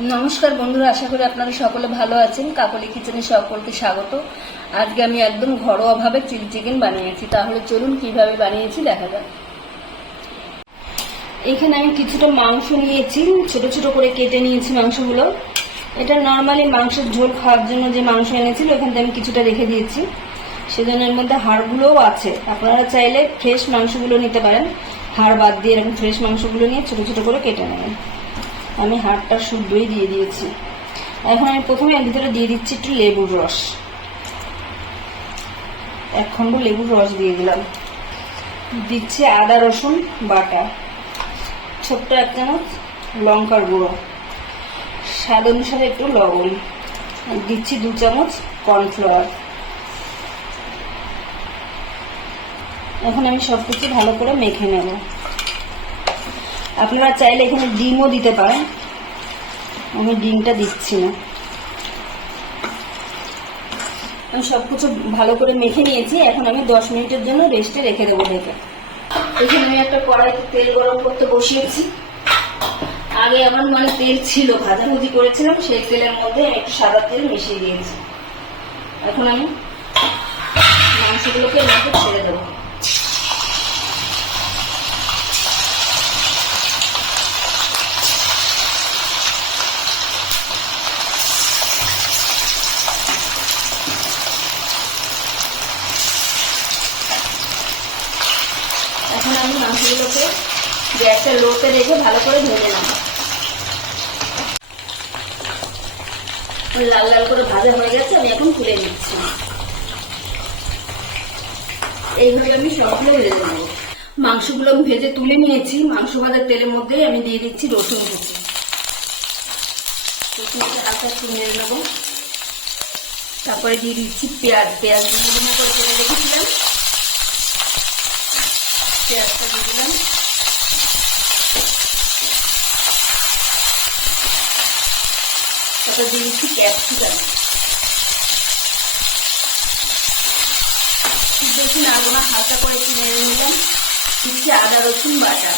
नमस्कार बंधुरा, आशा करी आपनारा सकले भालो आछेन। काकली किचेने सकलके स्वागत। आजके आमि एकदम घरोया भावे चिली चिकेन बानिয়েছি। ताहले चलुन किभाবে বানিয়েছি দেখা যাক। এখানে আমি কিছুটা মাংস নিয়েছি, ছোট ছোট করে কেটে নিয়েছি মাংসগুলো। এটা নরমালি মাংসের ঝোল খাওয়ার জন্য যে মাংস এনেছিল ওখান থেকে আমি কিছুটা রেখে দিয়েছি, সেজন্য এর মধ্যে হাড়গুলোও আছে। আপনারা চাইলে ফ্রেশ মাংসগুলো নিতে পারেন, হাড় বাদ দিয়ে এরকম ফ্রেশ মাংসগুলো নিয়ে ছোট ছোট করে কেটে নেবেন। আমি হাড়টা শুদ্ধই দিয়ে দিয়েছি। এখন আমি প্রথমে এর ভিতরে দিয়ে দিচ্ছি একটু লেবুর রস। এক খণ্ড লেবুর রস দিয়ে দিলাম। দিচ্ছি আদা রসুন বাটা, ছোট্ট এক চামচ লঙ্কার গুঁড়ো, স্বাদ অনুসারে একটু লবণ, দিচ্ছি 2 চামচ কর্নফ্লাওয়ার। এখন আমি সবকিছু ভালো করে মেখে নেব। আপনারা চাইলে এখানে ডিমও দিতে পারেন, আমি ডিমটা দিচ্ছি না। আমি সবকিছু ভালো করে মেখে নিয়েছি। এখন আমি 10 মিনিটের জন্য রেস্টে রেখে দেবো ঢেকে। এখানে আমি একটা কড়াইতে তেল গরম করতে বসিয়েছি। আগে আমার তেল ছিল, ভাজাভুজি করেছিলাম, সেই তেলের মধ্যে একটু সাদা তেল মিশিয়ে দিয়েছি। এখন আমি মাংসগুলোকে একটু ছেড়ে দেবো। এখন আমি মাংসগুলোকে গ্যাসের লোতে রেখে ভালো করে ভেজে নেব। লাল লাল করে ভাজা হয়ে গেছে, আমি এখন তুলে নিচ্ছি। এইভাবে আমি সবগুলো ভেজে নেব। মাংসগুলো আমি ভেজে তুলে নিয়েছি। মাংস ভাজার তেলের মধ্যে আমি দিয়ে দিচ্ছি রসুন কুচি। রসুনটা হালকা একটু নেড়ে নেব। তারপরে দিয়ে দিচ্ছি পেঁয়াজ। পেঁয়াজ দুটো করে কেটে রেখেছিলাম, পেঁয়াজটা দিয়ে দিলাম। তারপর দিয়ে দিচ্ছি ক্যাপসিকাম। বেশি নাড়বো না, হালকা করে একটু নেড়ে নিলাম। দিচ্ছি আদা রসুন বাটা।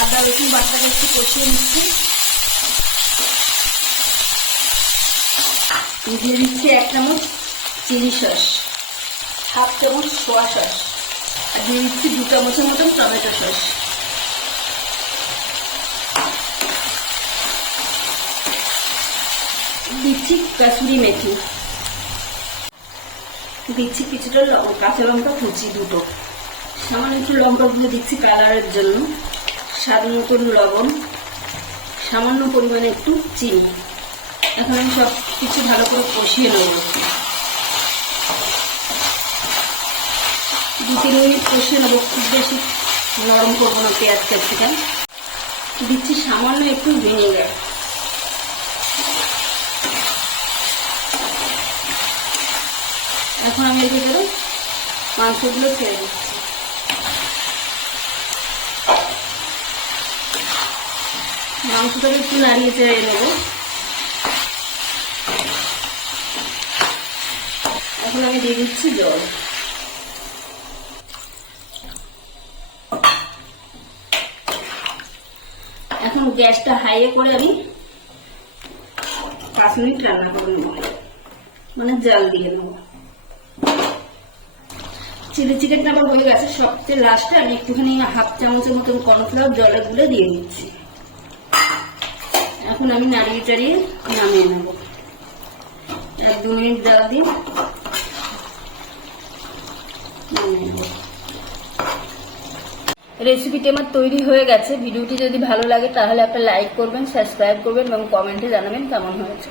আদা রসুন বাটাটাকে একটু কষিয়ে নিচ্ছি। দিয়ে দিচ্ছি 1 চামচ চিলি সস, 1/2 চামচ সোয়া সস, আর দিয়ে দিচ্ছি 2 চামচের মতন টমেটো সস। দিচ্ছি কাসুরি মেথি, দিচ্ছি কিছুটা কাঁচা লঙ্কা কুচি দুটো, সামান্য একটু লঙ্কা গুঁড়ো দিচ্ছি কালারের জন্য, স্বাদ মতন লবণ, সামান্য পরিমাণে একটু চিনি। এখন আমি সব কিছু ভালো করে কষিয়ে নেব। 2-3 মিনিট কষিয়ে নেবো, খুব বেশি নরম করবো না পেঁয়াজ ক্যাপসিকাম। দিচ্ছি সামান্য একটু ভিনেগার। এখন আমি এর ভিতরে মাংসগুলো ছেড়ে দিচ্ছি। মাংসটাকে একটু নাড়িয়ে চেড়ে নেবো। এখন আমি দিয়ে দিচ্ছি জল। এখন গ্যাসটা হাইয়ে করে আমি 5 মিনিট রান্না করে নেব, জাল দিয়ে নেব। চিলি চিকেনটা আমার হয়ে গেছে। সবচেয়ে লাস্টে আমি একটুখানি 1/2 চামচের মতন কর্নফ্লাওয়ার জলে গুলে দিয়ে দিচ্ছি। এখন আমি নাড়িয়ে চাড়িয়ে নামিয়ে নেব। 1-2 মিনিট জাল দিয়ে রেসিপিটি আমার তৈরি হয়ে গেছে। ভিডিওটি যদি ভালো লাগে তাহলে একটা লাইক করবেন, সাবস্ক্রাইব করবেন এবং কমেন্টে জানাবেন কেমন হয়েছে।